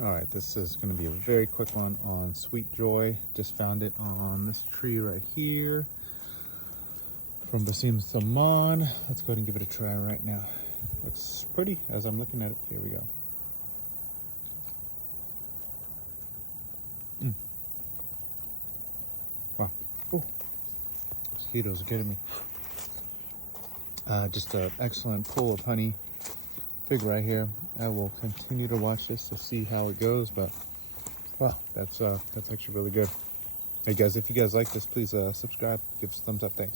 All right, this is going to be a very quick one on Sweet Joy. Just found it on this tree right here from Basim Saman. Let's go ahead and give it a try right now. Looks pretty as I'm looking at it. Here we go. Wow. Ooh. Mosquitoes are getting me. Just an excellent pool of honey. Fig right here. I will continue to watch this to see how it goes, but wow, that's actually really good. Hey guys, if you guys like this, please subscribe, give us a thumbs up. Thanks.